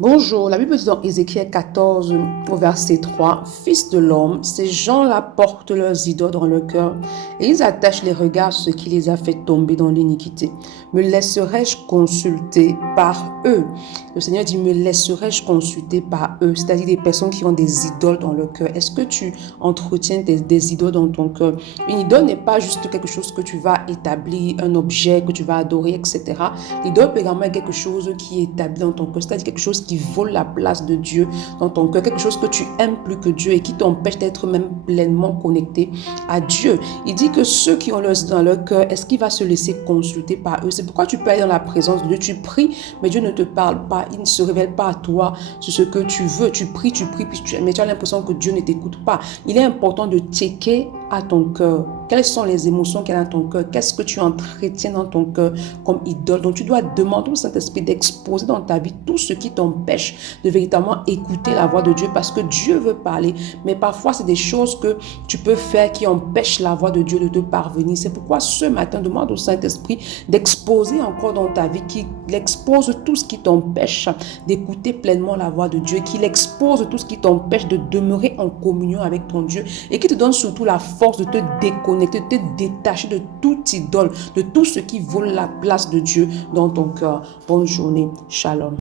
Bonjour, la Bible dit dans Ézéchiel 14 au verset 3, Fils de l'homme, ces gens-là portent leurs idoles dans leur cœur et ils attachent les regards sur ce qui les a fait tomber dans l'iniquité. Me laisserai-je consulter par eux? Le Seigneur dit, me laisserai-je consulter par eux? C'est-à-dire des personnes qui ont des idoles dans leur cœur. Est-ce que tu entretiens des idoles dans ton cœur? Une idole n'est pas juste quelque chose que tu vas établir, un objet que tu vas adorer, etc. L'idole peut également être quelque chose qui est établi dans ton cœur, c'est-à-dire quelque chose qui vole la place de Dieu dans ton cœur, quelque chose que tu aimes plus que Dieu et qui t'empêche d'être même pleinement connecté à Dieu. Il dit que ceux qui ont leurs dans leur cœur, est-ce qu'il va se laisser consulter par eux? C'est pourquoi tu peux aller dans la présence de Dieu, tu pries, mais Dieu ne te parle pas, il ne se révèle pas à toi sur ce que tu veux. Tu pries, mais tu as l'impression que Dieu ne t'écoute pas. Il est important de checker à ton cœur. Quelles sont les émotions qu'il y a dans ton cœur? Qu'est-ce que tu entretiens dans ton cœur comme idole? Donc tu dois demander au Saint-Esprit d'exposer dans ta vie tout ce qui t'empêche de véritablement écouter la voix de Dieu, parce que Dieu veut parler, mais parfois c'est des choses que tu peux faire qui empêchent la voix de Dieu de te parvenir. C'est pourquoi ce matin, demande au Saint-Esprit d'exposer encore dans ta vie, qu'il expose tout ce qui t'empêche d'écouter pleinement la voix de Dieu, qu'il expose tout ce qui t'empêche de demeurer en communion avec ton Dieu et qui te donne surtout la force de te déconnecter, de te détacher de toute idole, de tout ce qui vole la place de Dieu dans ton cœur. Bonne journée. Shalom.